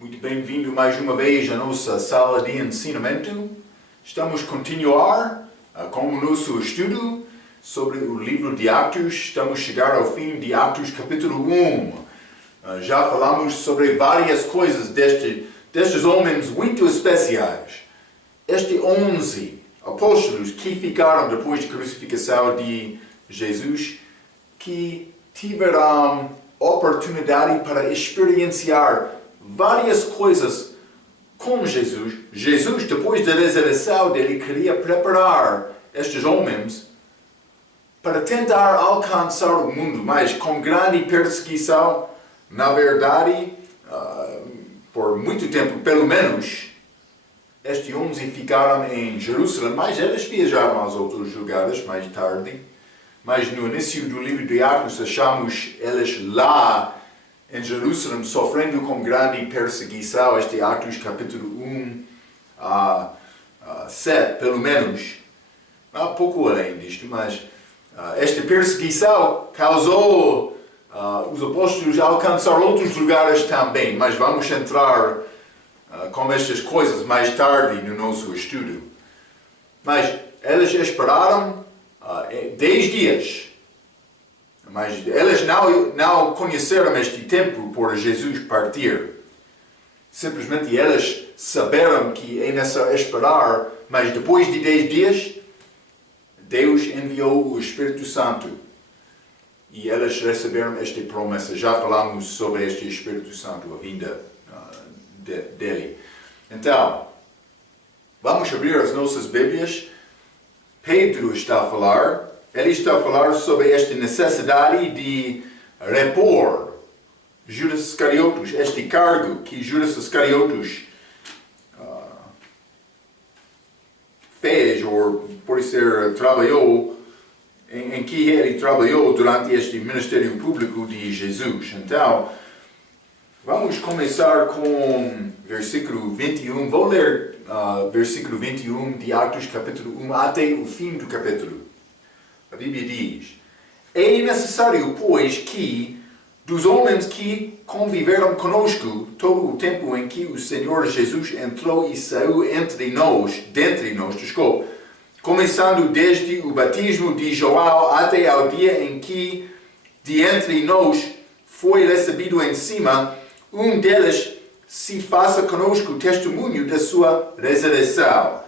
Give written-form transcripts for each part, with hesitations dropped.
Muito bem-vindo mais uma vez à nossa sala de ensinamento. Estamos a continuar com o nosso estudo sobre o livro de Atos. Estamos a chegar ao fim de Atos capítulo 1. Já falamos sobre várias coisas destes homens muito especiais. Estes 11 apóstolos que ficaram depois da crucificação de Jesus, que tiveram oportunidade para experienciar várias coisas com Jesus. Jesus, depois da ressurreição dele, queria preparar estes homens para tentar alcançar o mundo, mas com grande perseguição. Na verdade, por muito tempo, pelo menos, estes 11 ficaram em Jerusalém, mas eles viajaram aos outros lugares mais tarde. Mas no início do livro de Atos, achamos eles lá em Jerusalém, sofrendo com grande perseguição. Este Atos capítulo 1 a 7, pelo menos. Há pouco além disto, mas esta perseguição causou os apóstolos a alcançar outros lugares também. Mas vamos entrar com estas coisas mais tarde no nosso estudo. Mas eles esperaram 10 dias. Mas eles não conheceram este tempo por Jesus partir. Simplesmente eles saberam que é necessário esperar, mas depois de 10 dias, Deus enviou o Espírito Santo. E eles receberam esta promessa. Já falamos sobre este Espírito Santo, a vinda dele. Então, vamos abrir as nossas Bíblias. Pedro está a falar. Ele está a falar sobre esta necessidade de repor Judas Iscariotes, este cargo que Judas Iscariotes fez, ou por ser trabalhou, em que ele trabalhou durante este ministério público de Jesus. Então, vamos começar com versículo 21. Vou ler versículo 21 de Atos capítulo 1 até o fim do capítulo. A Bíblia diz: é necessário, pois, que dos homens que conviveram conosco todo o tempo em que o Senhor Jesus entrou e saiu dentre nós, começando desde o batismo de João até ao dia em que de entre nós foi recebido em cima, um deles se faça conosco testemunho da sua ressurreição.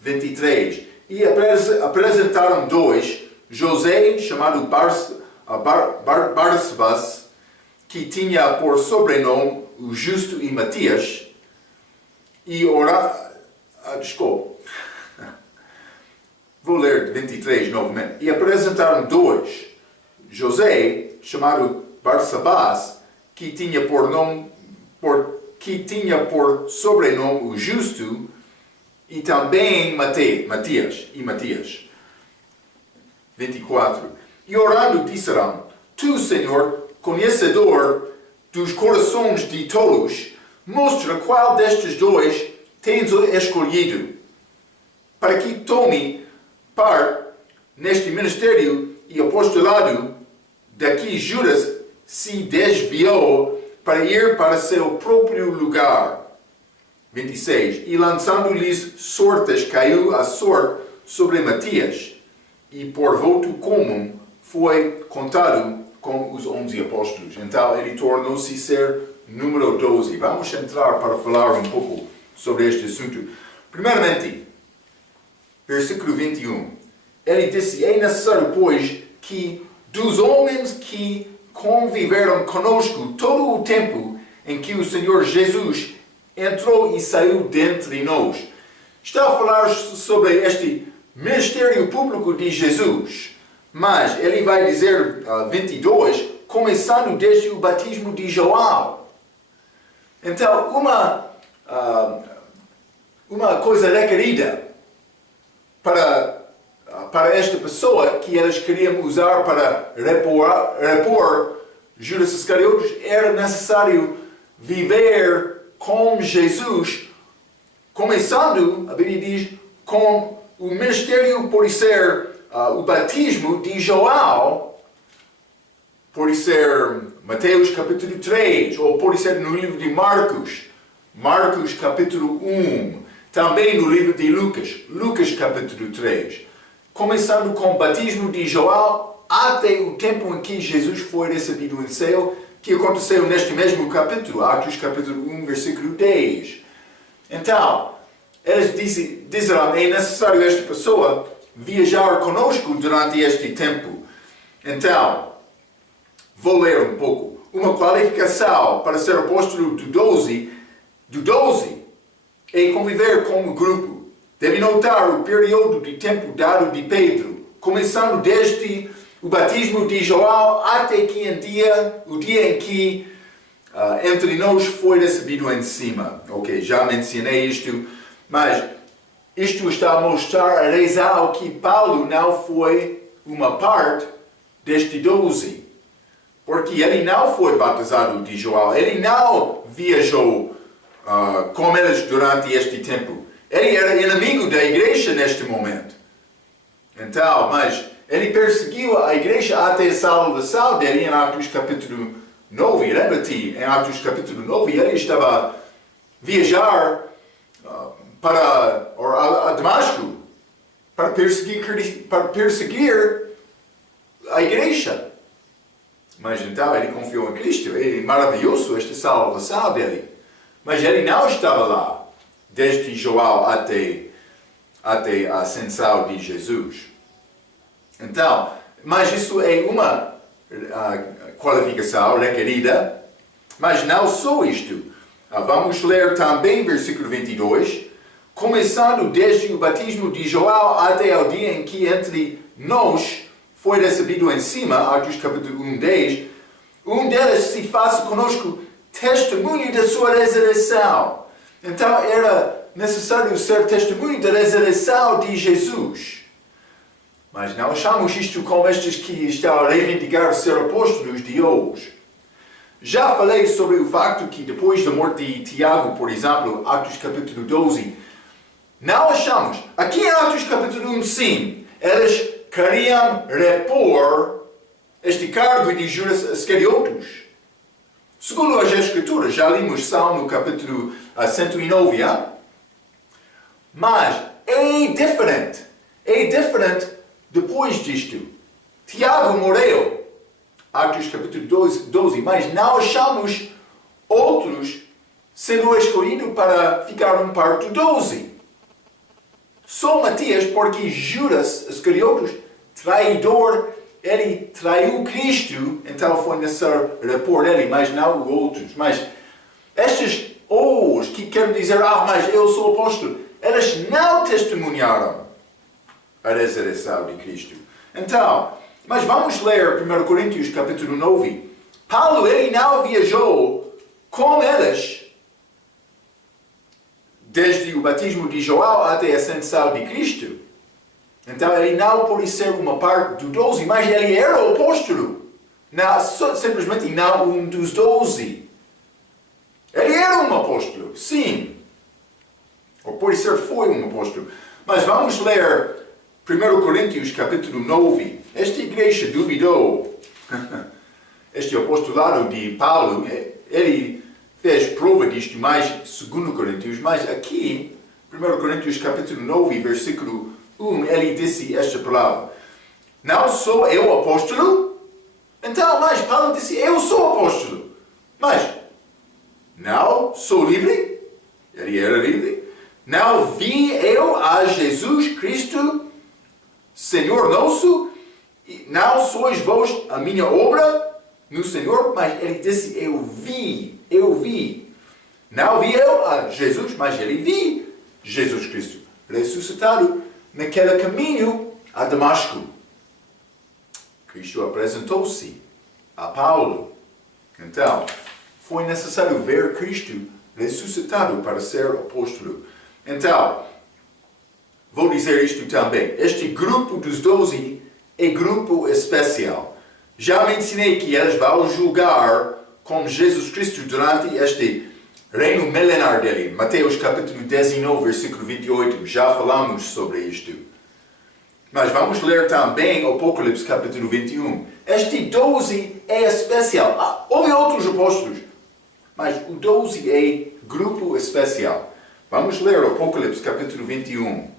23. E apresentaram dois, José, chamado Barsabás, que tinha por sobrenome o Justo, e Matias, e Vou ler 23 novamente. E apresentaram dois, José, chamado Barsabás, que tinha por sobrenome o Justo, e também Matias. 24. E orando disseram: Tu, Senhor, conhecedor dos corações de todos, mostra qual destes dois tens escolhido, para que tome parte neste ministério e apostolado, daqui Judas se desviou para ir para seu próprio lugar. 26. E lançando-lhes sortes, caiu a sorte sobre Matias, e por voto comum foi contado com os 11 apóstolos. Então ele tornou-se ser número 12. Vamos entrar para falar um pouco sobre este assunto. Primeiramente, versículo 21. Ele disse: é necessário, pois, que dos homens que conviveram conosco todo o tempo em que o Senhor Jesus entrou e saiu dentre nós. Está a falar sobre este ministério público de Jesus, mas ele vai dizer 22, começando desde o batismo de João. Então, uma coisa requerida para esta pessoa que eles queriam usar para repor Judas Iscariotes, era necessário viver com Jesus, começando, a Bíblia diz, com o ministério por ser o batismo de João, por ser Mateus capítulo 3, ou pode ser no livro de Marcos, Marcos capítulo 1, também no livro de Lucas, Lucas capítulo 3, começando com o batismo de João até o tempo em que Jesus foi recebido no céu, que aconteceu neste mesmo capítulo, Atos capítulo 1, versículo 10. Então, eles disseram, é necessário esta pessoa viajar conosco durante este tempo. Então, vou ler um pouco. Uma qualificação para ser apóstolo do 12 é conviver com o grupo. Deve notar o período de tempo dado de Pedro, começando desde o batismo de João até o dia em que entre nós foi recebido em cima. Ok, já mencionei isto, mas isto está a mostrar a razão que Paulo não foi uma parte deste 12. Porque ele não foi batizado de João, ele não viajou com eles durante este tempo. Ele era inimigo da igreja neste momento. Então, mas ele perseguiu a igreja até a salvação dele em Atos capítulo 9. Lembra-te, em Atos capítulo 9, ele estava a viajar para Damasco para perseguir a igreja. Mas então ele confiou em Cristo. É maravilhoso esta salvação dele. Mas ele não estava lá desde João até a ascensão de Jesus. Então, mas isso é uma qualificação requerida. Mas não só isto. Vamos ler também versículo 22. Começando desde o batismo de João até o dia em que entre nós foi recebido em cima, Atos capítulo 1, 10, um deles se faça conosco testemunho da sua ressurreição. Então era necessário ser testemunho da ressurreição de Jesus. Mas não achamos isto como estes que estão a reivindicar ser apóstolos de hoje. Já falei sobre o facto que depois da morte de Tiago, por exemplo, Atos capítulo 12, não achamos, aqui em Atos capítulo 1, sim, eles queriam repor este cargo de Judas Iscariotes. Segundo as Escrituras, já limos Salmo capítulo 109, mas é diferente depois disto. Tiago morreu, Atos capítulo 12, mas não achamos outros sendo escolhidos para ficar um parto 12. Só Matias, porque Judas Iscariotes, traidor, ele traiu Cristo, então foi necessário repor ele, mas não outros. Mas estes os que querem dizer, mas eu sou apóstolo, eles não testemunharam a ressurreição de Cristo. Então, mas vamos ler 1 Coríntios capítulo 9. Paulo, ele não viajou com eles desde o batismo de João até a ascensão de Cristo. Então ele não pode ser uma parte do 12, mas ele era o apóstolo. Não, simplesmente não um dos 12. Ele era um apóstolo, sim. Ou pode ser foi um apóstolo. Mas vamos ler 1 Coríntios capítulo 9. Esta igreja duvidou. Este apostolado de Paulo, ele fez prova disto mais 2 Coríntios, mas aqui, 1 Coríntios capítulo 9, versículo 1, ele disse esta palavra. Não sou eu apóstolo? Então, mas Paulo disse, eu sou apóstolo. Mas, não sou livre? Ele era livre. Não vi eu a Jesus Cristo, Senhor nosso? Não sois vós a minha obra no Senhor? Mas ele disse, eu vi. Não vi eu a Jesus, mas ele vi Jesus Cristo ressuscitado naquele caminho a Damasco. Cristo apresentou-se a Paulo. Então, foi necessário ver Cristo ressuscitado para ser apóstolo. Então, vou dizer isto também. Este grupo dos 12 é grupo especial. Já mencionei que eles vão julgar com Jesus Cristo durante este reino milenar dele. Mateus capítulo 19, versículo 28. Já falamos sobre isto. Mas vamos ler também Apocalipse capítulo 21. Este 12 é especial. Houve outros apóstolos, mas o 12 é grupo especial. Vamos ler Apocalipse capítulo 21.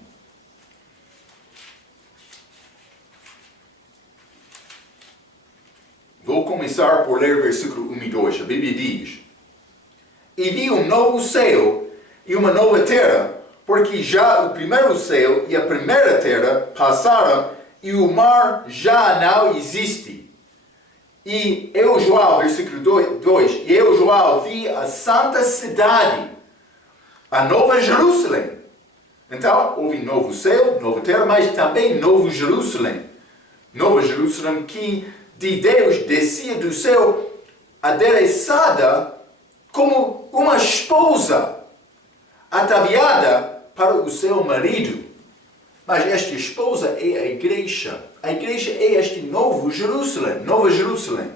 Vou começar por ler versículo 1 e 2. A Bíblia diz: E vi um novo céu e uma nova terra, porque já o primeiro céu e a primeira terra passaram e o mar já não existe. E eu, João, versículo 2, e eu, João, vi a santa cidade, a nova Jerusalém. Então, houve novo céu, nova terra, mas também novo Jerusalém. Nova Jerusalém que de Deus descia do céu, adereçada como uma esposa, ataviada para o seu marido. Mas esta esposa é a igreja. A igreja é este novo Jerusalém, Nova Jerusalém.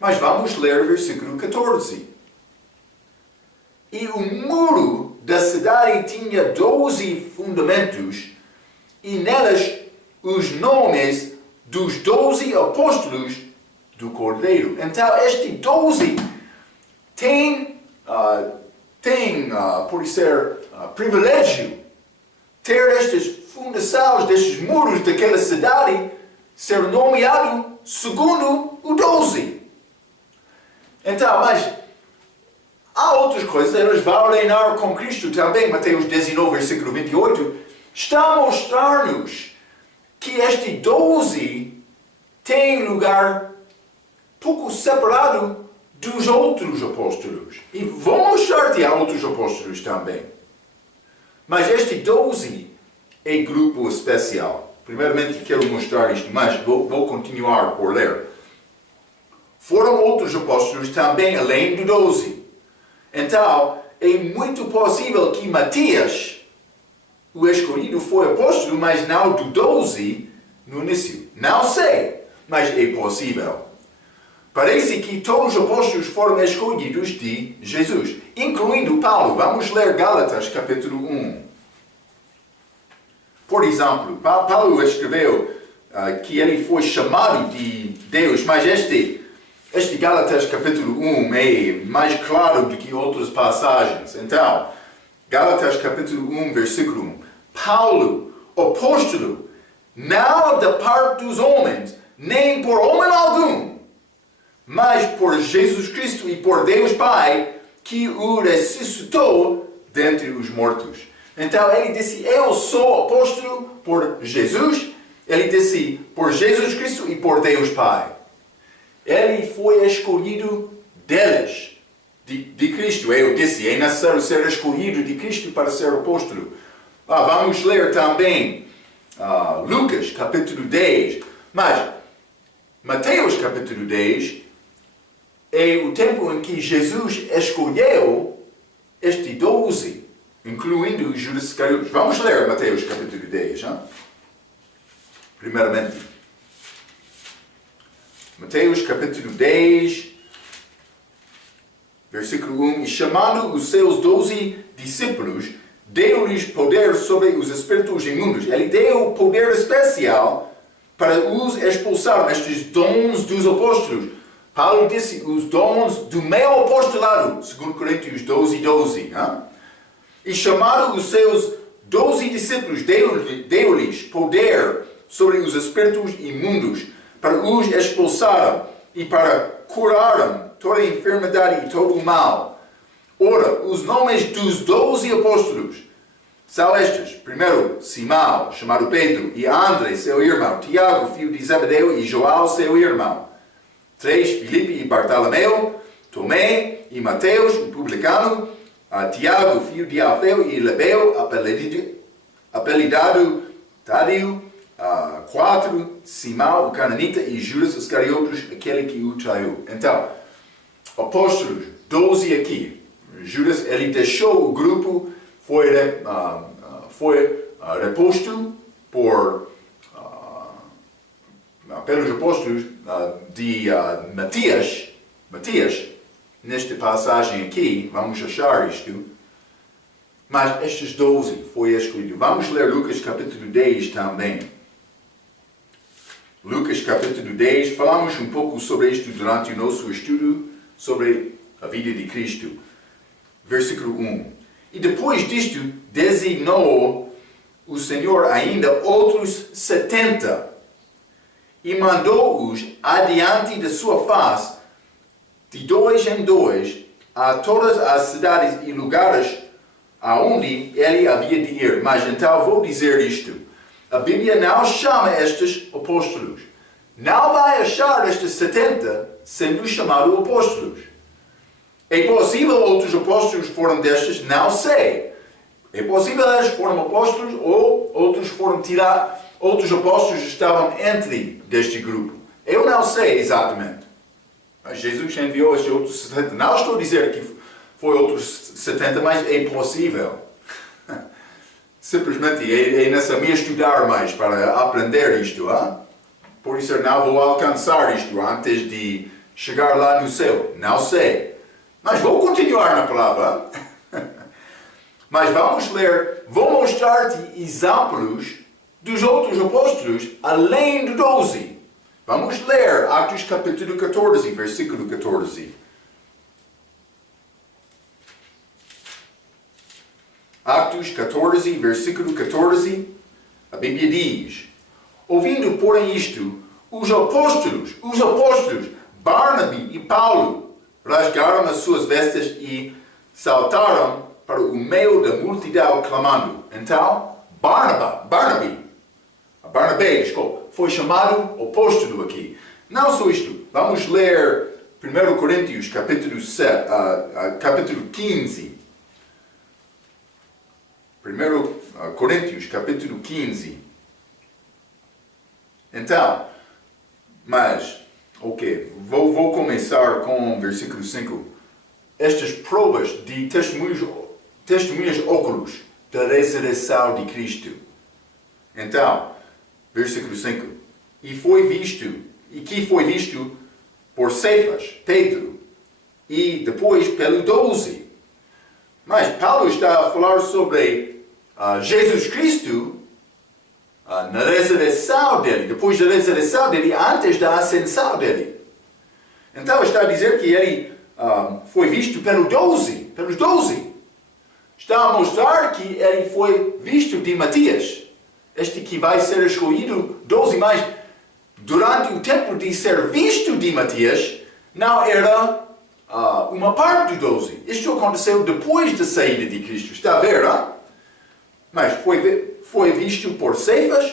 Mas vamos ler o versículo 14. E o muro da cidade tinha 12 fundamentos, e nelas os nomes dos 12 apóstolos do Cordeiro. Então, este 12 tem por ser privilégio, ter estas fundações, destes muros daquela cidade, ser nomeado segundo o 12. Então, mas há outras coisas, elas vão reinar com Cristo também. Mateus 19, versículo 28, está a mostrar-nos que este 12 tem lugar pouco separado dos outros apóstolos. E vou mostrar-te a outros apóstolos também. Mas este 12 é grupo especial. Primeiramente quero mostrar isto, mas vou continuar por ler. Foram outros apóstolos também além do 12. Então, é muito possível que Matias, o escolhido, foi apóstolo, mas não do 12 no início. Não sei, mas é possível. Parece que todos os apóstolos foram escolhidos de Jesus, incluindo Paulo. Vamos ler Gálatas capítulo 1. Por exemplo, Paulo escreveu que ele foi chamado de Deus, mas este Gálatas capítulo 1 é mais claro do que outras passagens. Então, Gálatas capítulo 1, versículo 1. Paulo, apóstolo, não da parte dos homens, nem por homem algum, mas por Jesus Cristo e por Deus Pai, que o ressuscitou dentre os mortos. Então ele disse, eu sou apóstolo por Jesus. Ele disse, por Jesus Cristo e por Deus Pai. Ele foi escolhido deles, de Cristo. Eu disse, é necessário ser escolhido de Cristo para ser apóstolo. Vamos ler também Lucas capítulo 10. Mas Mateus capítulo 10 é o tempo em que Jesus escolheu este 12, incluindo Judas Iscariotes. Vamos ler Mateus capítulo 10. Primeiramente, Mateus capítulo 10, versículo 1. E chamando os seus 12 discípulos, deu-lhes poder sobre os espíritos imundos. Ele deu poder especial para os expulsar, estes dons dos apóstolos. Paulo disse, os dons do meu apostolado, segundo Coríntios 12, 12. E chamaram os seus 12 discípulos, deu-lhes poder sobre os espíritos imundos, para os expulsar e para curarem toda a enfermidade e todo o mal. Ora, os nomes dos 12 apóstolos são estes. Primeiro, Simão, chamado Pedro, e André, seu irmão, Tiago, filho de Zebedeu, e João, seu irmão. 3, Filipe e Bartolomeu, Tomé e Mateus, o publicano, Tiago, filho de Alfeu e Lebeu, apelidado Tadeu, 4, Simão, o cananita, e Judas Iscariotes, aquele que o traiu. Então, apóstolos, 12 aqui. Judas, ele deixou o grupo, foi reposto pelos apóstolos de Matias, nesta passagem aqui, vamos achar isto. Mas estes 12 foi escolhido. Vamos ler Lucas capítulo 10 também. Lucas capítulo 10, falamos um pouco sobre isto durante o nosso estudo sobre a vida de Cristo. Versículo 1. E depois disto, designou o Senhor ainda outros 70 e mandou-os adiante da sua face, de dois em dois, a todas as cidades e lugares aonde ele havia de ir. Mas então vou dizer isto. A Bíblia não chama estes apóstolos. Não vai achar estes 70 sendo chamados apóstolos. É possível outros apóstolos foram destes? Não sei. É possível eles foram apóstolos ou outros foram tirados, outros apóstolos estavam entre deste grupo. Eu não sei exatamente. Mas Jesus enviou estes outros 70. Não estou a dizer que foi outros 70, mas é possível. Simplesmente é necessário estudar mais para aprender isto. Hein? Por isso eu não vou alcançar isto antes de chegar lá no céu. Não sei. Mas vou continuar na palavra. Mas vamos ler, vou mostrar-te exemplos dos outros apóstolos, além do 12. Vamos ler Atos capítulo 14, versículo 14. Atos 14, versículo 14, a Bíblia diz: ouvindo, porém, isto, os apóstolos, Barnabé e Paulo, rasgaram as suas vestes e saltaram para o meio da multidão, clamando. Então, Barnabé, foi chamado apóstolo aqui. Não só isto, vamos ler 1 Coríntios, capítulo 15. 1 Coríntios, capítulo 15. Então, vou começar com o versículo 5. Estas provas de testemunhas óculos da ressurreição de Cristo. Então, versículo 5. E que foi visto por Cefas, Pedro, e depois pelo 12. Mas Paulo está a falar sobre Jesus Cristo na ressurreição dele, depois da ressurreição dele, antes da ascensão dele. Então está a dizer que ele foi visto pelos 12. Está a mostrar que ele foi visto de Matias, este que vai ser escolhido 12, mas durante o tempo de ser visto de Matias, não era uma parte do 12. Isto aconteceu depois da saída de Cristo. Está a ver, hein? Mas foi visto por Cefas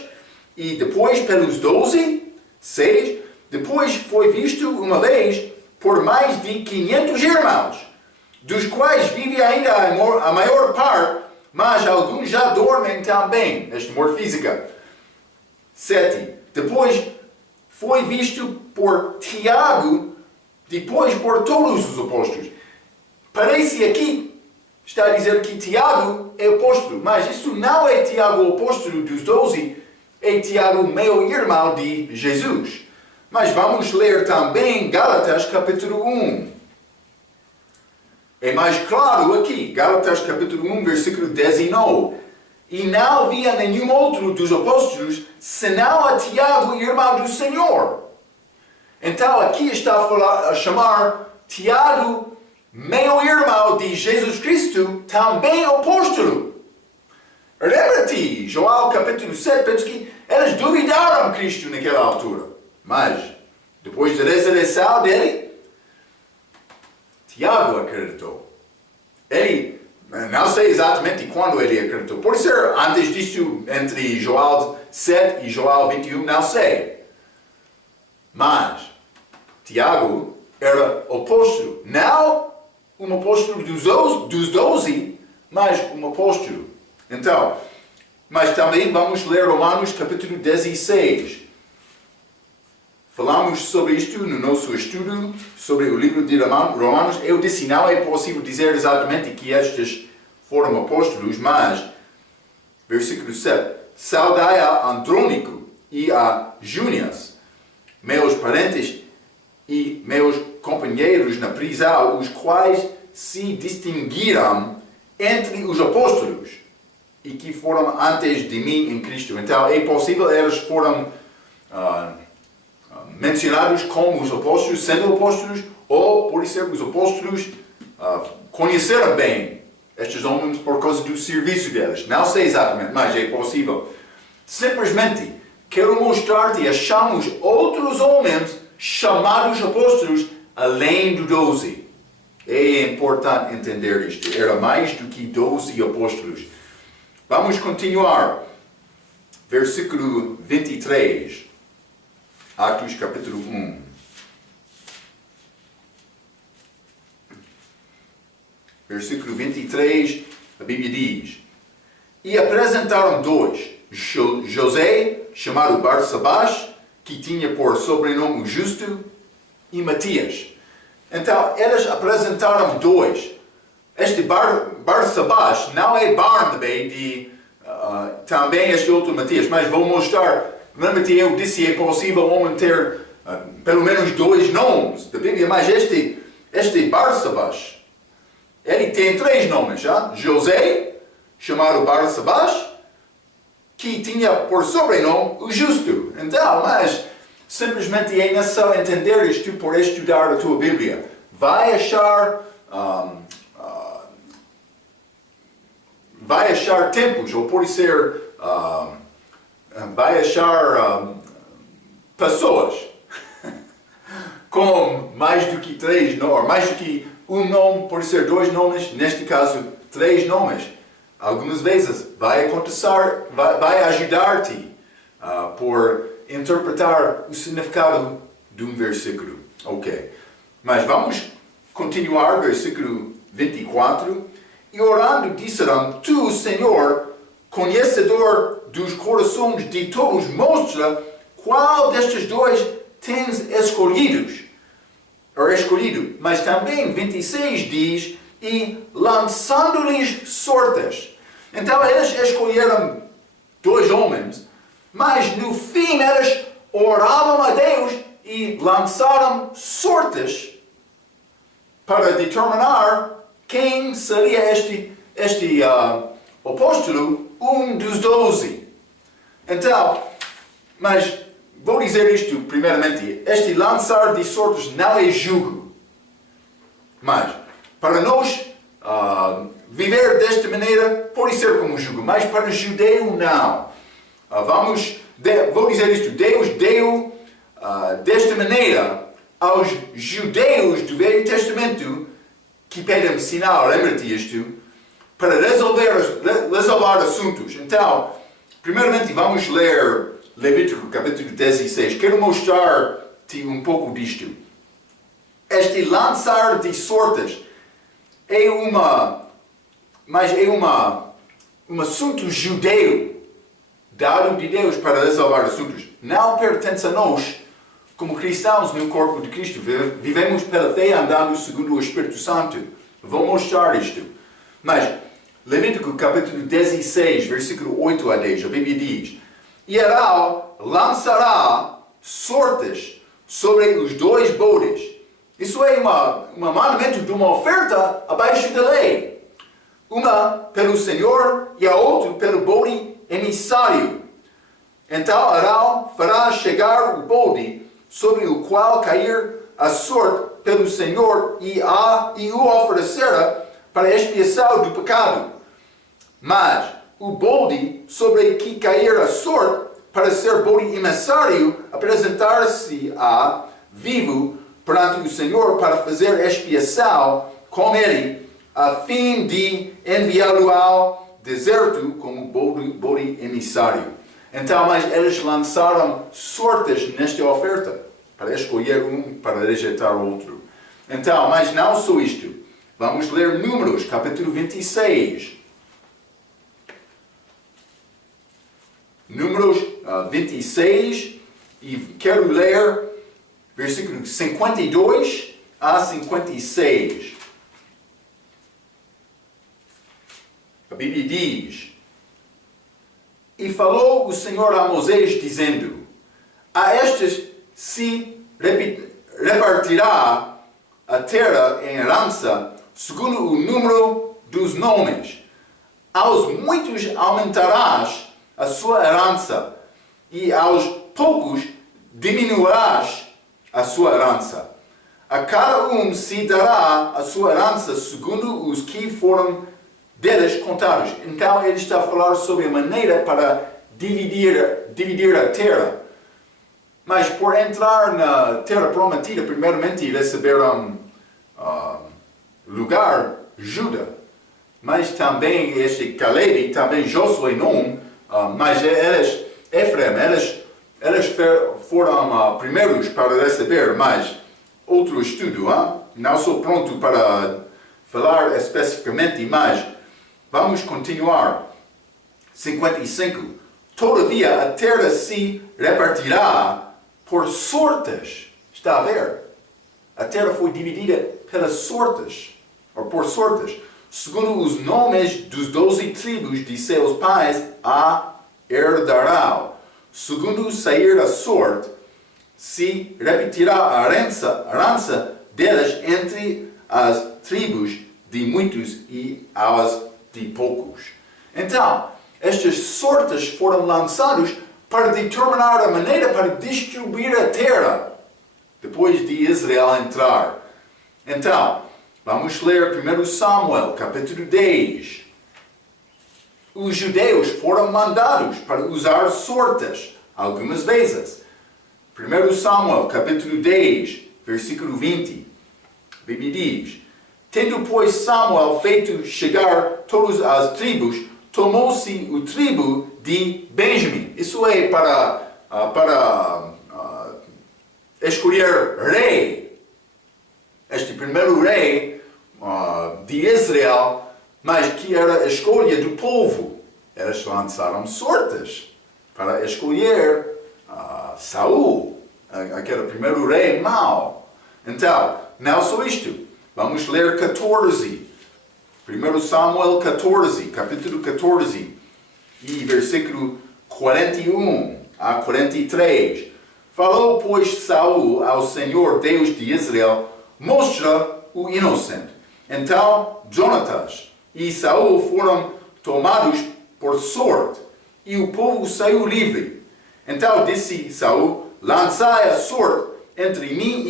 e depois pelos 12, 6. Depois foi visto uma vez por mais de 500 irmãos, dos quais vive ainda a maior parte, mas alguns já dormem também, nesta morte física. 7. Depois foi visto por Tiago, depois por todos os apóstolos. Parece aqui, está a dizer que Tiago é apóstolo, mas isso não é Tiago o apóstolo dos 12, é Tiago, meu irmão de Jesus. Mas vamos ler também Gálatas capítulo 1. É mais claro aqui, Gálatas capítulo 1, versículo 19. E não havia nenhum outro dos apóstolos, senão a Tiago, irmão do Senhor. Então aqui está a chamar Tiago, meu irmão de Jesus Cristo, também apóstolo. Lembra-te, João capítulo 7, penso que eles duvidaram Cristo naquela altura. Mas, depois da ressurreição dele, Tiago acreditou. Ele, não sei exatamente quando ele acreditou. Pode ser antes disso, entre João 7 e João 21, não sei. Mas, Tiago era apóstolo. Não um apóstolo dos 12, mas um apóstolo. Então, mas também vamos ler Romanos capítulo 16. Falamos sobre isto no nosso estudo sobre o livro de Romanos. Eu disse, não é possível dizer exatamente que estes foram apóstolos, mas, versículo 7, saudai a Andrônico e a Júnias, meus parentes e meus companheiros na prisão, os quais se distinguiram entre os apóstolos e que foram antes de mim em Cristo. Então, é possível eles foram mencionados como os apóstolos, sendo apóstolos, ou por ser os apóstolos conheceram bem estes homens por causa do serviço deles. Não sei exatamente, mas é possível. Simplesmente quero mostrar-te, achamos outros homens chamados apóstolos além do 12. É importante entender isto. Era mais do que 12 apóstolos. Vamos continuar. Versículo 23. Atos capítulo 1. Versículo 23, a Bíblia diz: E apresentaram dois, José, chamado Barsabás, que tinha por sobrenome Justo, e Matias. Então, eles apresentaram dois. Este Barsabás não é Barnabé de também este outro Matias, mas vou mostrar. Lembra-te, eu disse é possível o homem ter pelo menos dois nomes da Bíblia, mas este Barsabás, ele tem três nomes, já? José, chamado Barsabás, que tinha por sobrenome o Justo. Então, mas simplesmente é necessário entender isto por estudar a tua Bíblia. Vai achar tempos, ou pode ser, vai achar pessoas com mais do que três nomes, mais do que um nome, pode ser dois nomes, neste caso, três nomes. Algumas vezes vai acontecer, vai ajudar-te por interpretar o significado de um versículo. Ok. Mas vamos continuar, versículo 24. E orando disseram: Tu, Senhor, conhecedor dos corações de todos, mostra qual destes dois tens escolhido. Mas também 26 diz: E lançando-lhes sortes. Então eles escolheram dois homens, mas no fim eles oraram a Deus e lançaram sortes para determinar quem seria este apóstolo, um dos 12. Então, mas vou dizer isto primeiramente, este lançar de sortes não é jugo. Mas, para nós viver desta maneira, pode ser como jugo, mas para o judeu não. Vou dizer isto, Deus deu desta maneira aos judeus do Velho Testamento que pedem sinal, lembra-te isto, para resolver assuntos. Então, primeiramente vamos ler Levítico capítulo 16. Quero mostrar-te um pouco disto. Este lançar de sortes é um assunto judeu, dado de Deus para resolver assuntos. Não pertence a nós, como cristãos no corpo de Cristo. Vivemos pela fé andando segundo o Espírito Santo. Vou mostrar isto. Mas, Levítico capítulo 16, versículo 8 a 10, a Bíblia diz: E Arão lançará sortes sobre os dois bodes. Isso é um mandamento de uma oferta abaixo da lei. Uma pelo Senhor e a outra pelo bode emissário. Então Arão fará chegar o bode sobre o qual cair a sorte pelo Senhor e o oferecerá para expiação do pecado. Mas o bode sobre que cair a sorte para ser bode emissário apresentar-se-á vivo perante o Senhor para fazer expiação com ele, a fim de enviá-lo ao deserto como bode emissário. Então, mas eles lançaram sortes nesta oferta, para escolher um, para rejeitar o outro. Então, mas não só isto. Vamos ler Números, capítulo 26. Números 26, e quero ler versículos 52 a 56. A Bíblia diz: E falou o Senhor a Moisés, dizendo: A estes se repartirá a terra em herança, segundo o número dos nomes. Aos muitos aumentarás a sua herança, e aos poucos diminuirás a sua herança. A cada um se dará a sua herança segundo os que foram deles contados. Então ele está a falar sobre a maneira para dividir a terra. Mas por entrar na terra prometida, primeiramente receberam lugar Judá. Mas também este Caleb, também Josué não, mas eles, Efraim, eles foram primeiros para receber, mas outro estudo, não sou pronto para falar especificamente, mas vamos continuar. 55. Todavia a terra se repartirá por sortes. Está a ver? A terra foi dividida pelas sortes, ou por sortes, segundo os nomes dos 12 tribos de seus pais a herdarão. Segundo sair da sorte, se repetirá a herança deles entre as tribos de muitos e as de poucos. Então, estas sortes foram lançadas para determinar a maneira para distribuir a terra, depois de Israel entrar. Então, vamos ler 1 Samuel, capítulo 10. Os judeus foram mandados para usar sortes algumas vezes. 1 Samuel, capítulo 10, versículo 20. A Bíblia diz: Tendo, pois, Samuel feito chegar todas as tribos, tomou-se o tribo de Benjamim. Isso é para escolher rei. Este primeiro rei de Israel, mas que era a escolha do povo. Eles lançaram sortes para escolher Saul, aquele primeiro rei mau. Então, não só isto. Vamos ler 14. 1 Samuel 14, capítulo 14, e versículo 41 a 43. Falou, pois, Saul ao Senhor Deus de Israel: mostra o inocente. Então Jonatas e Saul foram tomados por sorte, e o povo saiu livre. Então disse Saul: lançai a sorte entre mim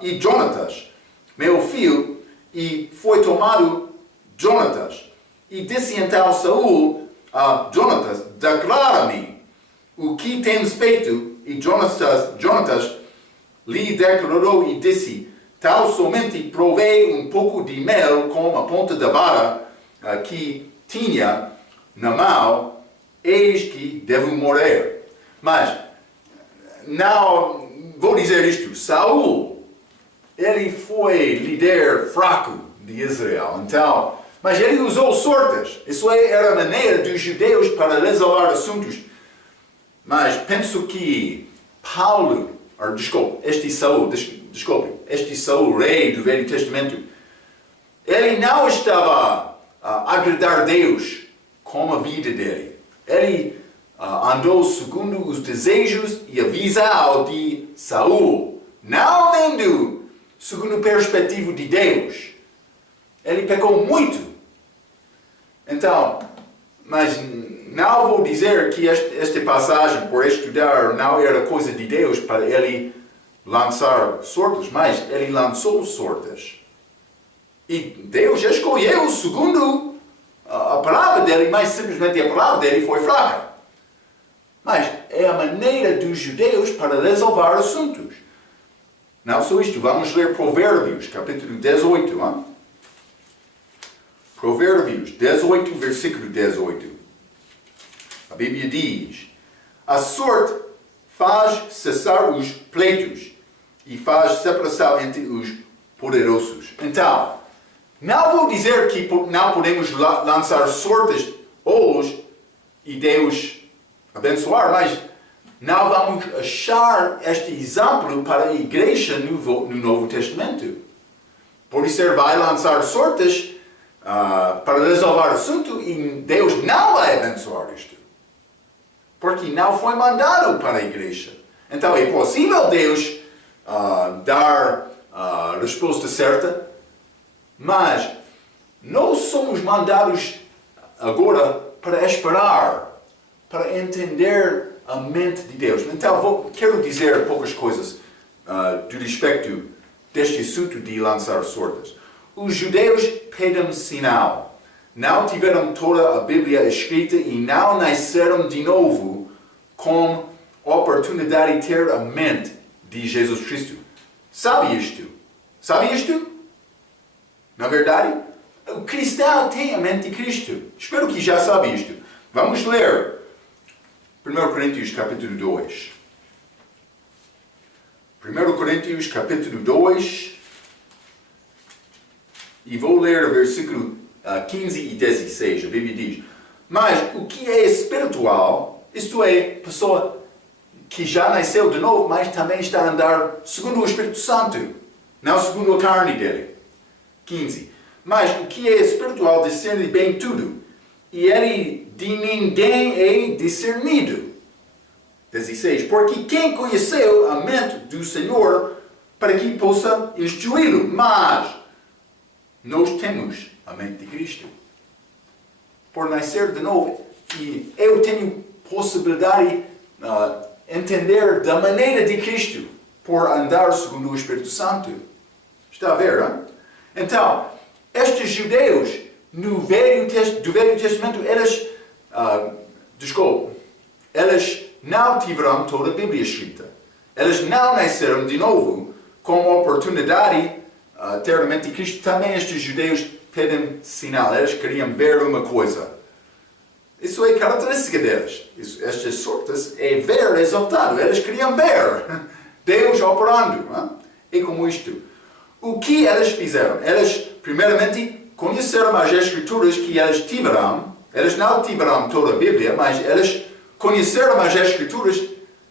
e Jonatas, meu filho, e foi tomado Jonatas. E disse então Saul a Jonatas: declara-me o que tens feito. E Jonatas lhe declarou e disse: tal somente provei um pouco de mel com a ponta da vara que tinha na mão, eis que devo morrer. Mas, não vou dizer isto, Saul, ele foi líder fraco de Israel, então, mas ele usou sortes. Isso era a maneira dos judeus para resolver assuntos. Mas penso que este Saul, rei do Velho Testamento, ele não estava a agradar Deus com a vida dele. Ele andou segundo os desejos e a visão de Saul, não vendo segundo a perspectiva de Deus. Ele pecou muito. Então, mas não vou dizer que esta passagem, por estudar, não era coisa de Deus para ele lançar sortes, mas ele lançou sortes. E Deus escolheu segundo a palavra dele, mas simplesmente a palavra dele foi fraca. Mas é a maneira dos judeus para resolver assuntos. Não só isto, vamos ler Provérbios, capítulo 18. Hein? Provérbios 18, versículo 18. A Bíblia diz: a sorte faz cessar os pleitos e faz separação entre os poderosos. Então, não vou dizer que não podemos lançar sortes hoje e Deus abençoar, mas não vamos achar este exemplo para a igreja no Novo Testamento. Por isso, ele vai lançar sortes para resolver o assunto e Deus não vai abençoar isto. Porque não foi mandado para a igreja. Então é possível Deus dar a resposta certa, mas nós somos mandados agora para esperar, para entender a mente de Deus. Então, quero dizer poucas coisas do respeito deste assunto de lançar sortes. Os judeus pedem sinal. Não tiveram toda a Bíblia escrita e não nasceram de novo com a oportunidade de ter a mente de Jesus Cristo. Sabe isto? Sabe isto? Na verdade, o cristão tem a mente de Cristo. Espero que já sabe isto. Vamos ler 1 Coríntios capítulo 2. 1 Coríntios capítulo 2. E vou ler o versículo 15 e 16. A Bíblia diz: mas o que é espiritual, isto é, pessoa que já nasceu de novo, mas também está a andar segundo o Espírito Santo, não segundo a carne dele. 15. Mas o que é espiritual discerne bem tudo, e ele de ninguém é discernido. 16. Porque quem conheceu a mente do Senhor para que possa instruí-lo? Mas nós temos a mente de Cristo. Por nascer de novo, e eu tenho possibilidade de entender da maneira de Cristo, por andar segundo o Espírito Santo. Está a ver, hein? Então, estes judeus do Velho Testamento, eles não tiveram toda a Bíblia escrita. Eles não nasceram de novo com a oportunidade de ter a mente de Cristo. Também estes judeus pedem sinal. Eles queriam ver uma coisa. Isso é característica deles. Estas sortes é ver resultado. Eles queriam ver Deus operando. É como isto. O que eles fizeram? Eles, primeiramente, conheceram as Escrituras que eles tiveram. Eles não tiveram toda a Bíblia, mas eles conheceram as Escrituras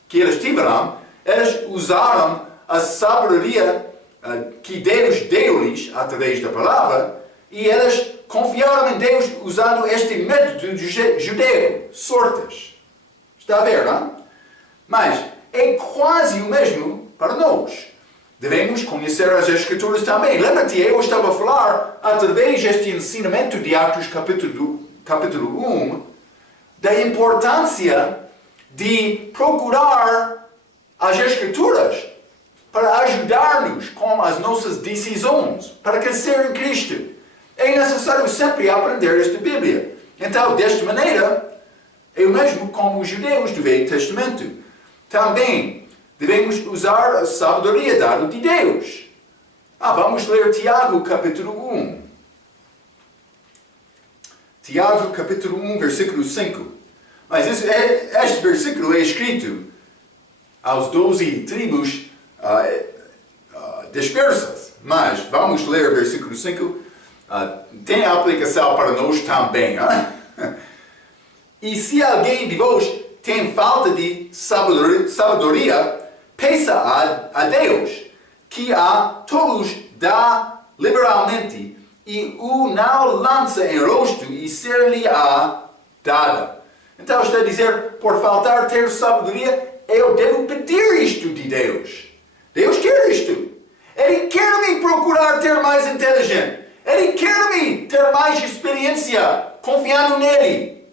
que eles tiveram. Eles usaram a sabedoria que Deus deu-lhes através da palavra, e eles confiaram em Deus usando este método judaico, sortes. Está a ver, não? Mas é quase o mesmo para nós. Devemos conhecer as Escrituras também. Lembra-te, eu estava a falar, através deste ensinamento de Atos capítulo 1, da importância de procurar as Escrituras para ajudar-nos com as nossas decisões, para crescer em Cristo. É necessário sempre aprender esta Bíblia. Então, desta maneira, é o mesmo como os judeus do Velho Testamento. Também devemos usar a sabedoria dada de Deus. Vamos ler Tiago capítulo 1. Tiago capítulo 1, versículo 5. Mas este versículo é escrito aos 12 tribos dispersas. Mas vamos ler o versículo 5. Tem a aplicação para nós também. E se alguém de vós tem falta de sabedoria, peça a Deus, que a todos dá liberalmente, e o não lança em rosto, e ser-lhe-á dada. Então está a dizer, por faltar ter sabedoria, eu devo pedir isto de Deus. Deus quer isto. Ele quer me procurar ter mais inteligente. Ele quer-me ter mais experiência, confiando nele.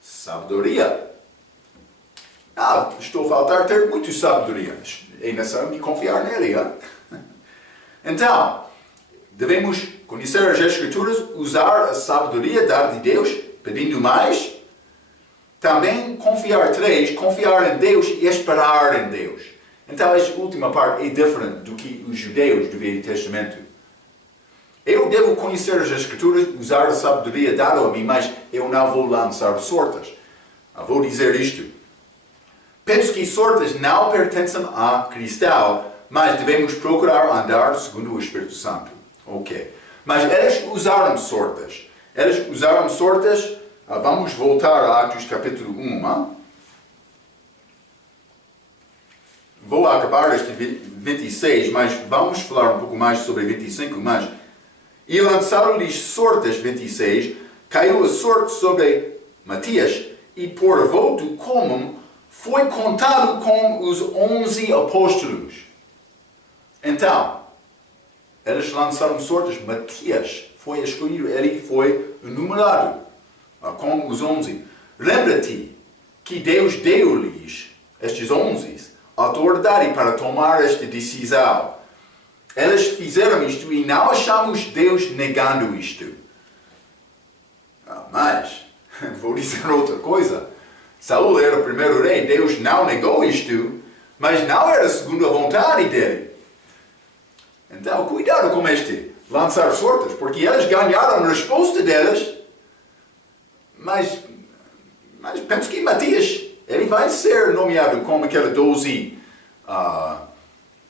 Sabedoria. Estou a faltar ter muita sabedoria. É necessário me confiar nele. Então, devemos conhecer as Escrituras, usar a sabedoria dada de Deus, pedindo mais. Também confiar em Deus e esperar em Deus. Então, esta última parte é diferente do que os judeus do Velho Testamento. Eu devo conhecer as Escrituras, usar a sabedoria dada a mim, mas eu não vou lançar sortes. Vou dizer isto. Penso que sortes não pertencem a cristão, mas devemos procurar andar segundo o Espírito Santo. Ok. Mas eles usaram sortes. Vamos voltar a Atos capítulo 1. Vou acabar este 26, mas vamos falar um pouco mais sobre 25. E lançaram-lhes sortes, 26, caiu a sorte sobre Matias, e por voto comum foi contado com os 11 apóstolos. Então, eles lançaram sortes, Matias foi escolhido, ele foi enumerado com os 11. Lembra-te que Deus deu-lhes, estes 11, autoridade para tomar esta decisão. Eles fizeram isto e não achamos Deus negando isto. Mas, vou dizer outra coisa. Saul era o primeiro rei, Deus não negou isto, mas não era segundo a vontade dele. Então, cuidado com lançar sortes, porque eles ganharam a resposta deles, mas penso que Matias, ele vai ser nomeado como aquele 12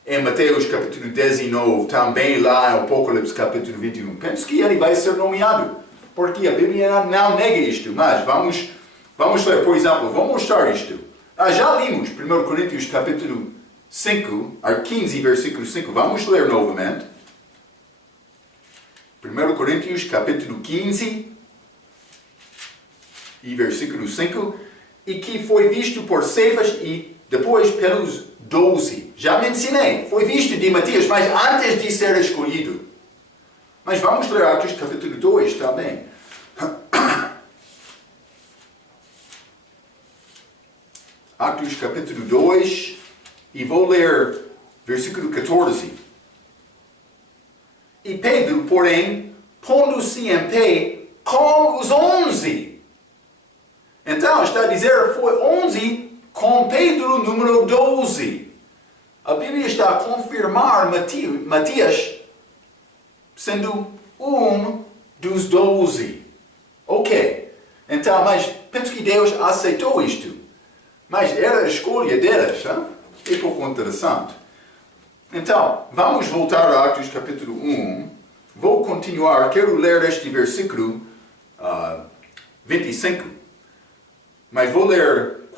em Mateus capítulo 19, também lá em Apocalipse capítulo 21. Penso que ele vai ser nomeado, porque a Bíblia não nega isto, mas vamos ler, por exemplo, vou mostrar isto. Já limos 1 Coríntios capítulo 5, 15, versículo 5. Vamos ler novamente. 1 Coríntios capítulo 15 e versículo 5. E que foi visto por Cefas e depois pelos 12. Já mencionei, foi visto de Matias, mas antes de ser escolhido. Mas vamos ler Atos capítulo 2 também. Atos capítulo 2, e vou ler versículo 14. E Pedro, porém, pondo-se em pé com os 11. Então, está a dizer, foi 11 com Pedro número 12. A Bíblia está a confirmar Matias sendo um dos 12. Ok. Então, mas penso que Deus aceitou isto. Mas era a escolha deles. É pouco interessante. Então, vamos voltar a Atos capítulo 1. Vou continuar, quero ler este versículo 25. Mas vou ler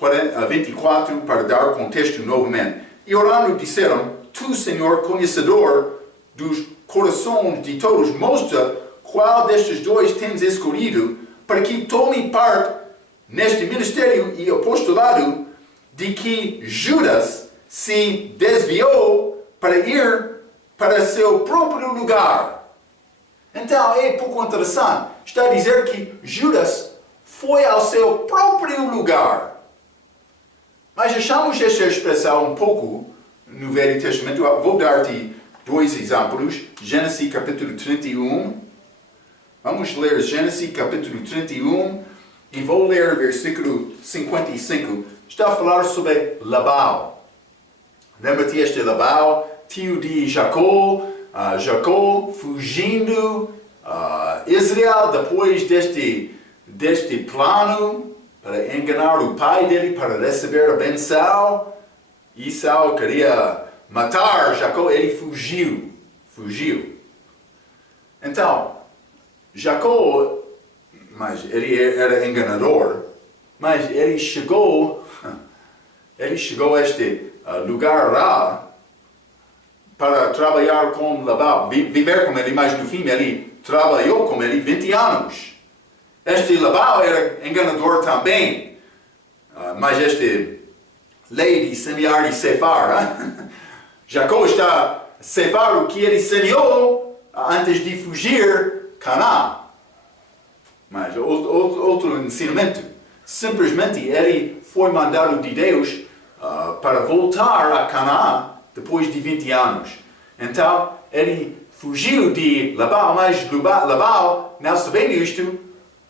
24 para dar contexto novamente. E orando disseram, Tu, Senhor, conhecedor dos corações de todos, mostra qual destes dois tens escolhido para que tome parte neste ministério e apostolado de que Judas se desviou para ir para seu próprio lugar. Então é pouco interessante. Está a dizer que Judas foi ao seu próprio lugar. Mas achamos esta expressão um pouco no Velho Testamento. Vou dar-te 2 exemplos. Gênesis capítulo 31. Vamos ler Gênesis capítulo 31 e vou ler versículo 55. Está a falar sobre Labão. Lembra-te este Labão, tio de Jacó. Jacó fugindo Israel depois deste plano para enganar o pai dele, para receber a benção. Esau queria matar Jacó, ele fugiu. Então, Jacó, mas ele era enganador, mas ele chegou a este lugar lá para trabalhar com Labão, viver com ele, mas no fim ele trabalhou com ele 20 anos. Este Labão era enganador também, mas este lei de semear e ceifar, Jacó está a ceifar o que ele semeou antes de fugir Canaã. Mas outro ensinamento, simplesmente ele foi mandado de Deus para voltar a Canaã depois de 20 anos. Então, ele fugiu de Labão, mas Labão, não sabendo isto,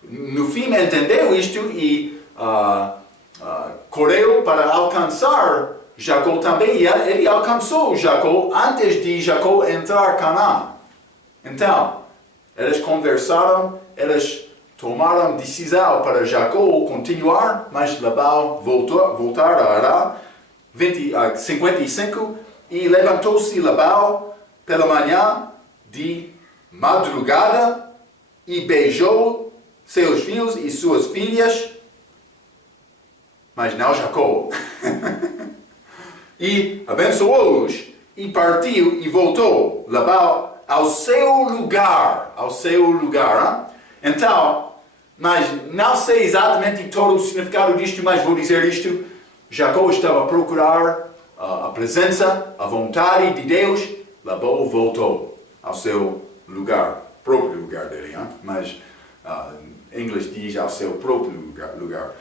no fim entendeu isto e correu para alcançar Jacó também. E ele alcançou Jacó antes de Jacó entrar em Canaã. Então, eles conversaram, eles tomaram decisão para Jacó continuar, mas Labão voltar a Ará, 55, e levantou-se Labão pela manhã de madrugada e beijou seus filhos e suas filhas, mas não Jacó, e abençoou-os, e partiu e voltou Labão ao seu lugar. Então, mas não sei exatamente todo o significado disto, mas vou dizer isto. Jacó estava a procurar a presença, a vontade de Deus. Labão voltou ao seu lugar, próprio lugar dele, mas em inglês diz ao seu próprio lugar.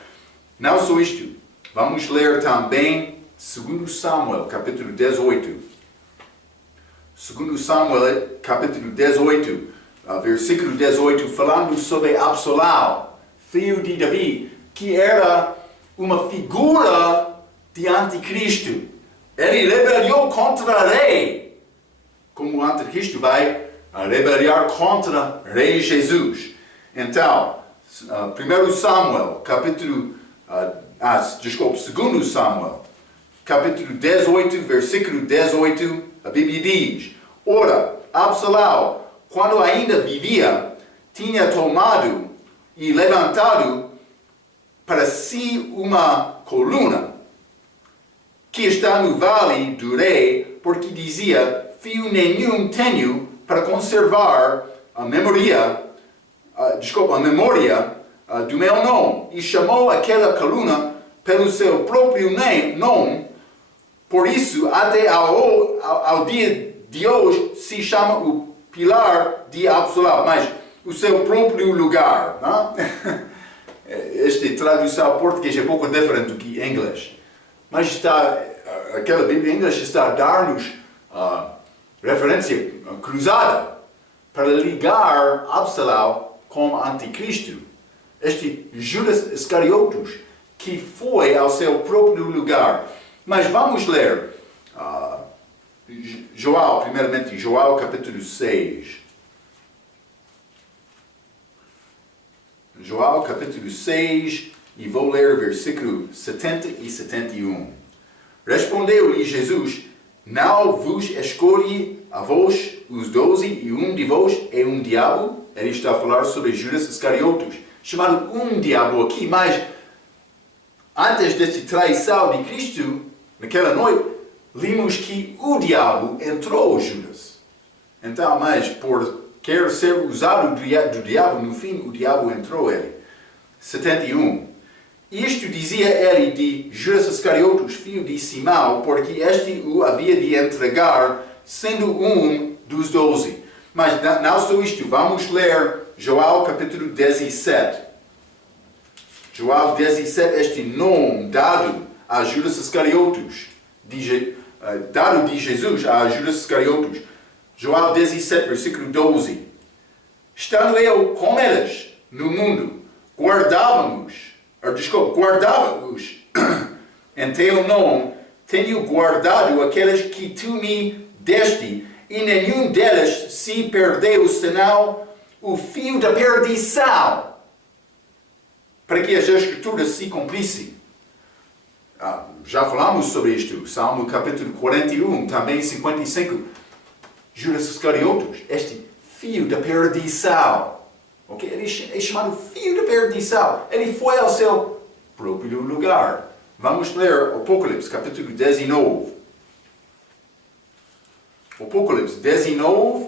Não só isto, Vamos ler também 2 Samuel, capítulo 18. 2 Samuel, capítulo 18, versículo 18, falando sobre Absalão, filho de Davi, que era uma figura de anticristo. Ele rebelou contra o rei, como o anticristo vai rebeliar contra o rei Jesus. Então, 1 Samuel, capítulo, 2 Samuel, capítulo 18, versículo 18, a Bíblia diz: Ora, Absalão, quando ainda vivia, tinha tomado e levantado para si uma coluna que está no vale do rei, porque dizia: fio nenhum tenho para conservar a memória do meu nome. E chamou aquela coluna pelo seu próprio nome. Por isso, até ao dia de hoje, se chama o pilar de Absalão, mas o seu próprio lugar. Não? Esta tradução portuguesa é pouco diferente do que em inglês. Mas aquela Bíblia em inglês está a dar-nos referência cruzada para ligar Absalão com anticristo. Este Judas Iscariotes, que foi ao seu próprio lugar. Mas vamos ler primeiramente Joel capítulo 6. Joel capítulo 6, e vou ler versículo 70 e 71. Respondeu-lhe Jesus: Não vos escolhi a vós os 12, e um de vós é um diabo? Ele está a falar sobre Judas Iscariotes, chamado um diabo aqui, mas antes desta traição de Cristo, naquela noite, vimos que o diabo entrou Judas. Então, mas por querer ser usado do diabo, no fim o diabo entrou ele. 71. Isto dizia ele de Judas Iscariotes, filho de Simão, porque este o havia de entregar, sendo um dos 12. Mas não só isto, vamos ler Joel capítulo 17. Joel 17, este nome dado a Judas Iscariotes, dado de Jesus a Judas Iscariotes. Joel 17, versículo 12. Estando eu com eles no mundo, guardava-os em teu nome, tenho guardado aqueles que tu me deste, e nenhum deles se perdeu, senão o fio da perdição, para que as Escrituras se cumprissem. Já falamos sobre isto, Salmo capítulo 41, também 55. Judas Iscariotes, este fio da perdição. Okay? Ele é chamado fio da perdição. Ele foi ao seu próprio lugar. Vamos ler Apocalipse capítulo 19. Apocalipse 19.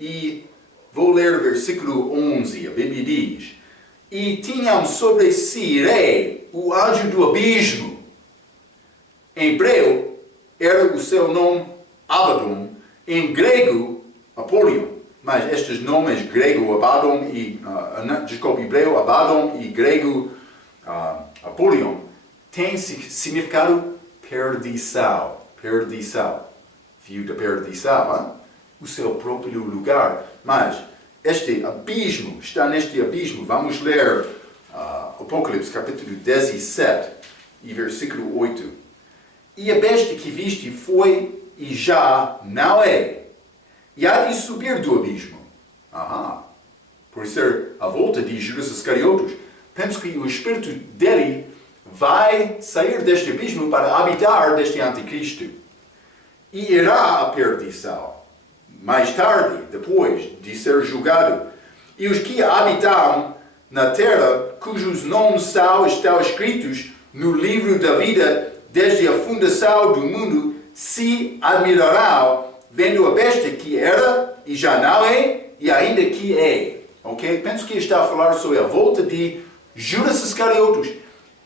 E vou ler o versículo 11. A Bíblia diz: E tinham sobre si rei o anjo do abismo. Em hebreu era o seu nome Abaddon, em grego Apollyon. Mas estes nomes grego Abaddon e hebreu Abaddon e grego Apollyon têm significado perdição. Perdição. Fio da perdição. Hein? O seu próprio lugar. Mas este abismo, está neste abismo. Vamos ler Apocalipse capítulo 17 e versículo 8. E a besta que viste foi e já não é, e há de subir do abismo. Por ser a volta de Judas Iscariotes, penso que o espírito dele vai sair deste abismo para habitar deste anticristo. E irá à perdição, mais tarde, depois de ser julgado. E os que habitam na terra, cujos nomes estão escritos no livro da vida desde a fundação do mundo, se admirarão, vendo a besta que era, e já não é, e ainda que é. Ok? Penso que está a falar sobre a volta de Judas Iscariotes,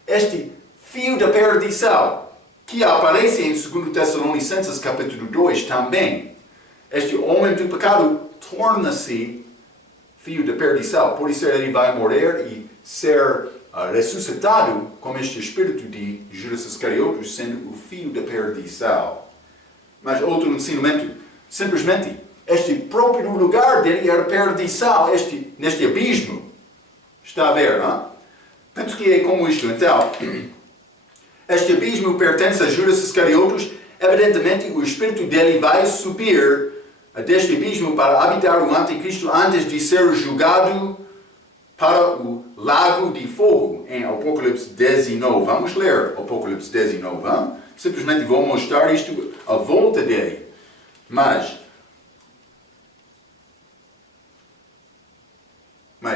este fio da perdição, que aparece em 2 Tessalonicenses capítulo 2 também. Este homem do pecado torna-se fio da perdição, por isso ele vai morrer e ser ressuscitado com este espírito de Judas Iscariotes sendo o fio da perdição. Mas outro ensinamento, simplesmente, este próprio lugar dele era perdição, neste abismo. Está a ver, não? Penso que é como isto. Então, este abismo pertence a Judas Iscariotes. Evidentemente, o espírito dele vai subir deste abismo para habitar o anticristo antes de ser julgado para o lago de fogo, em Apocalipse 19. Vamos ler Apocalipse 19. Hein? Simplesmente vou mostrar isto à volta dele. Mas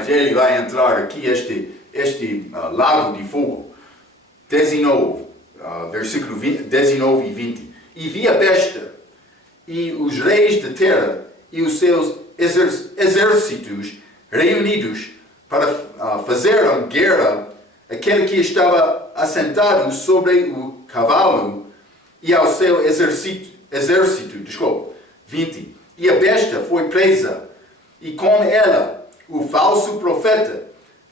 ele vai entrar aqui, este lago de fogo. 19, versículo 19 e 20. E vi a besta, e os reis da terra, e os seus exércitos reunidos para fazer a guerra àquele que estava assentado sobre o cavalo e ao seu exército. 20. E a besta foi presa, e com ela o falso profeta,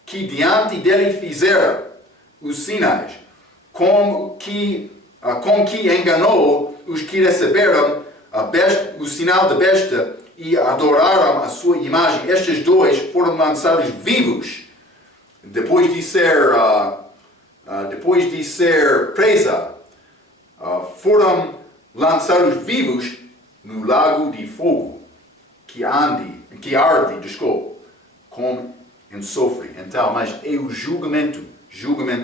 que diante dele fizera os sinais, com que enganou os que receberam o sinal da besta e adoraram a sua imagem. Estes dois foram lançados vivos, depois de ser presa, foram lançados vivos no lago de fogo, que arde, com enxofre. Então, mas é o julgamento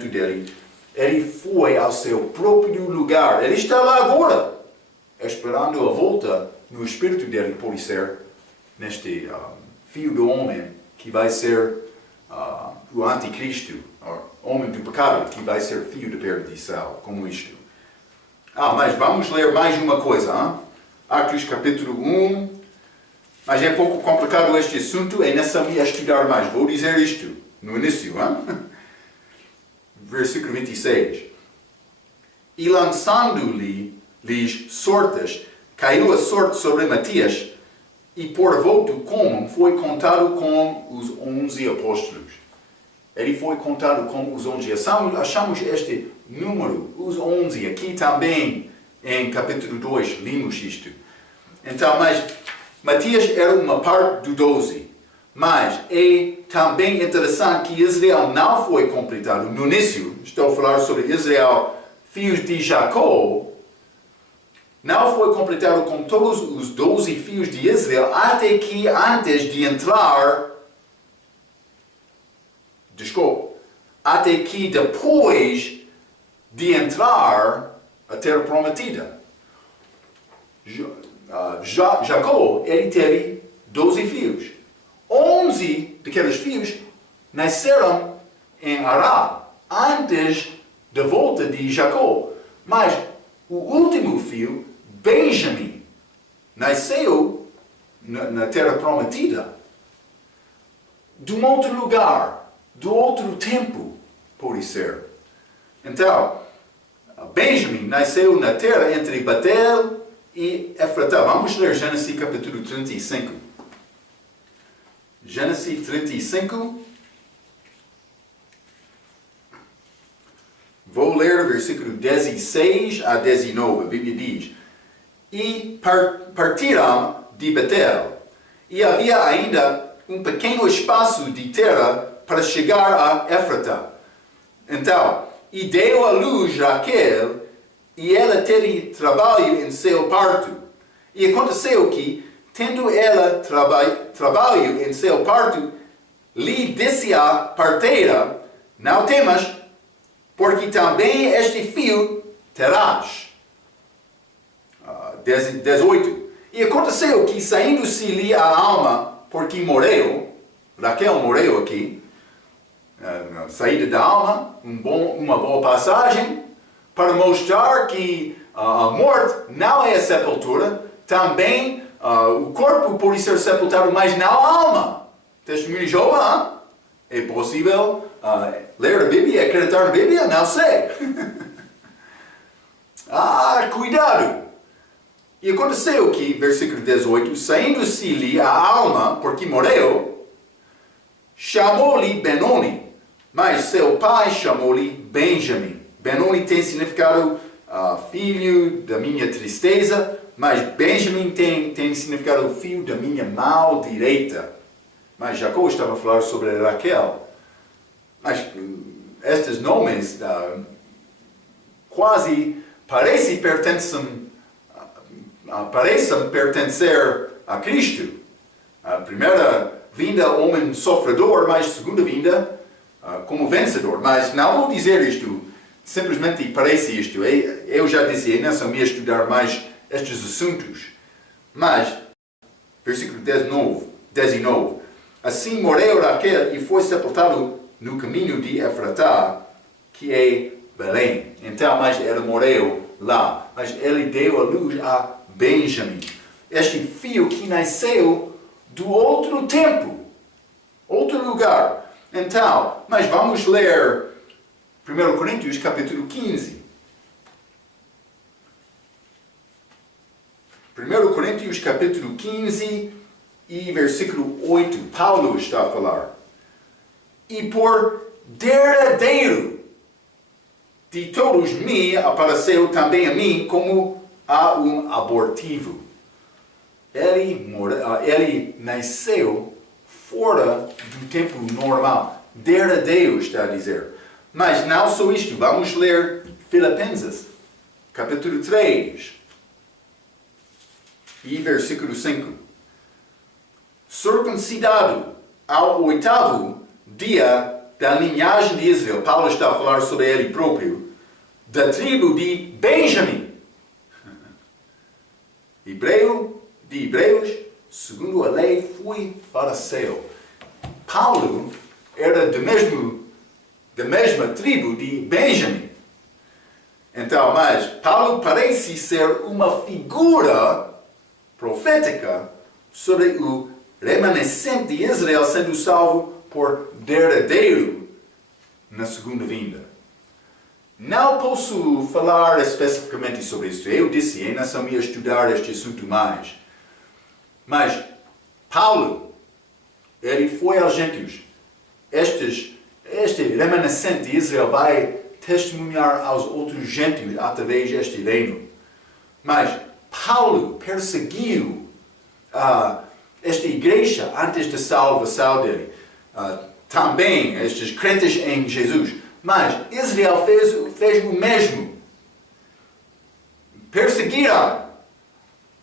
dele. Ele foi ao seu próprio lugar. Ele está lá agora, esperando a volta no espírito dele, pode ser, neste filho do homem, que vai ser o anticristo, o homem do pecado, que vai ser filho da perdição, como isto. Mas vamos ler mais uma coisa. Hein? Atos capítulo 1. Mas é um pouco complicado este assunto, é necessário estudar mais. Vou dizer isto no início. Hein? Versículo 26. E lançando-lhes sortes, caiu a sorte sobre Matias, e por voto comum foi contado com os 11 apóstolos. Ele foi contado com os 11. Achamos este número, os 11, aqui também em capítulo 2, limos isto. Então, mas Matias era uma parte do 12. Mas é também interessante que Israel não foi completado. No início, estou a falar sobre Israel, filhos de Jacó, não foi completado com todos os 12 filhos de Israel, até que antes de entrar, até que depois de entrar a terra prometida. Jacó, ele teve 12 filhos. 11 daqueles filhos nasceram em Ará, antes da volta de Jacó. Mas o último filho, Benjamim, nasceu na terra prometida, de um outro lugar, de outro tempo, pode ser. Então, Benjamim nasceu na terra entre Betel e Efratá. Vamos ler Gênesis capítulo 35. Gênesis 35. Vou ler versículo 16 a 19. A Bíblia diz: E partiram de Betel, e havia ainda um pequeno espaço de terra para chegar a Efratá. Então, e deu à luz Raquel, e ela teve trabalho em seu parto. E aconteceu que, tendo ela trabalho em seu parto, lhe disse a parteira: Não temas, porque também este filho terás. 18. E aconteceu que, saindo-se-lhe a alma, porque morreu, Raquel morreu aqui, saída da alma, uma boa passagem, para mostrar que a morte não é a sepultura, também o corpo pode ser sepultado, mas não a alma. Testemunho de Jeová, é possível ler a Bíblia e acreditar na Bíblia? Não sei. Cuidado! E aconteceu que, versículo 18, saindo-se-lhe a alma, porque morreu, chamou-lhe Benoni, Mas seu pai chamou-lhe Benjamim. Benoni tem significado filho da minha tristeza, mas Benjamim tem significado filho da minha mão direita. Mas Jacó estava a falar sobre Raquel. Mas estes nomes quase parecem pertencer a Cristo. A primeira vinda, homem sofredor, mas a segunda vinda, como vencedor. Mas não vou dizer isto, simplesmente parece isto. Eu já disse, não sou me estudar mais estes assuntos. Mas, versículo 19. Assim morreu Raquel e foi sepultado no caminho de Efratá, que é Belém. Então, mas ela morreu lá. Mas ele deu a luz a Benjamim. Este filho que nasceu do outro tempo, outro lugar. Então, mas vamos ler 1 Coríntios capítulo 15. 1 Coríntios capítulo 15 e versículo 8. Paulo está a falar. E por derradeiro de todos me apareceu também a mim como a um abortivo. Ele nasceu fora do tempo normal. Derradeiro está a dizer. Mas não só isto. Vamos ler Filipenses, capítulo 3 e versículo 5. Circuncidado ao 8º dia da linhagem de Israel. Paulo está a falar sobre ele próprio. Da tribo de Benjamim. De Hebreus, segundo a lei, fui fariseu. Paulo era da mesma tribo de Benjamim. Então, mas Paulo parece ser uma figura profética sobre o remanescente de Israel sendo salvo por derradeiro na segunda vinda. Não posso falar especificamente sobre isso. Eu disse, ainda só me estudar este assunto mais. Mas Paulo, ele foi aos gentios. Este remanescente de Israel vai testemunhar aos outros gentios através deste reino. Mas Paulo perseguiu esta igreja antes da salvação dele. Também estes crentes em Jesus. Mas Israel fez o mesmo. Perseguiram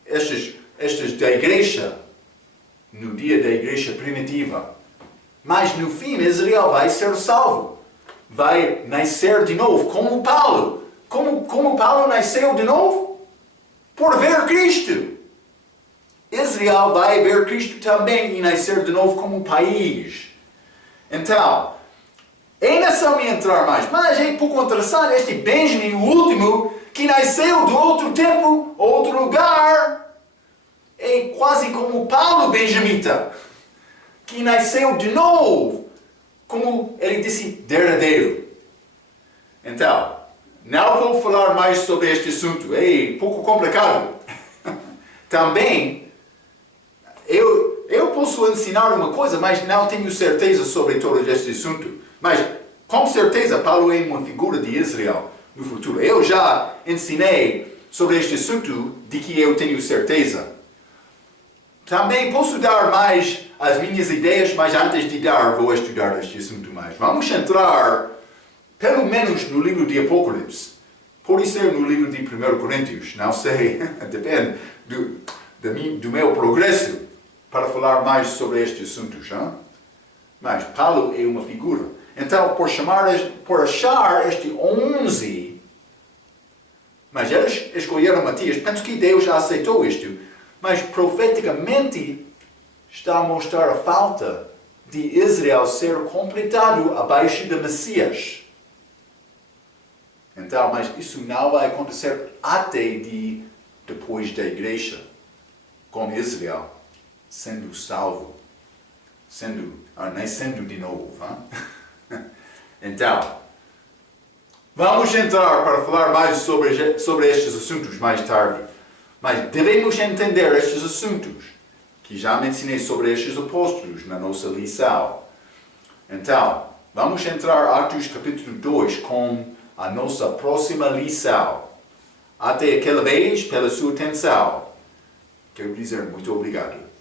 estes da igreja no dia da igreja primitiva. Mas no fim Israel vai ser salvo. Vai nascer de novo, como Paulo. Como Paulo nasceu de novo? Por ver Cristo. Israel vai ver Cristo também e nascer de novo como país. Então, ainda só me entrar mais, mas é pouco interessante este Benjamim, o último, que nasceu de outro tempo, outro lugar, é quase como Paulo benjamita, que nasceu de novo, como ele disse, derradeiro. Então, não vou falar mais sobre este assunto, é pouco complicado. Também, eu posso ensinar uma coisa, mas não tenho certeza sobre todo este assunto. Mas, com certeza, Paulo é uma figura de Israel no futuro. Eu já ensinei sobre este assunto de que eu tenho certeza. Também posso dar mais as minhas ideias, mas antes de dar, vou estudar este assunto mais. Vamos entrar, pelo menos, no livro de Apocalipse. Pode ser no livro de 1 Coríntios, não sei, depende do meu progresso para falar mais sobre este assunto. Já? Mas Paulo é uma figura. Então, por achar este 11, mas eles escolheram Matias, penso que Deus já aceitou isto, mas profeticamente está a mostrar a falta de Israel ser completado abaixo de Messias. Então, mas isso não vai acontecer até depois da igreja, com Israel sendo salvo, nascendo de novo. Então, vamos entrar para falar mais sobre estes assuntos mais tarde. Mas devemos entender estes assuntos, que já mencionei sobre estes apóstolos na nossa lição. Então, Vamos entrar Atos capítulo 2 com a nossa próxima lição. Até aquela vez, pela sua atenção, quero dizer muito obrigado.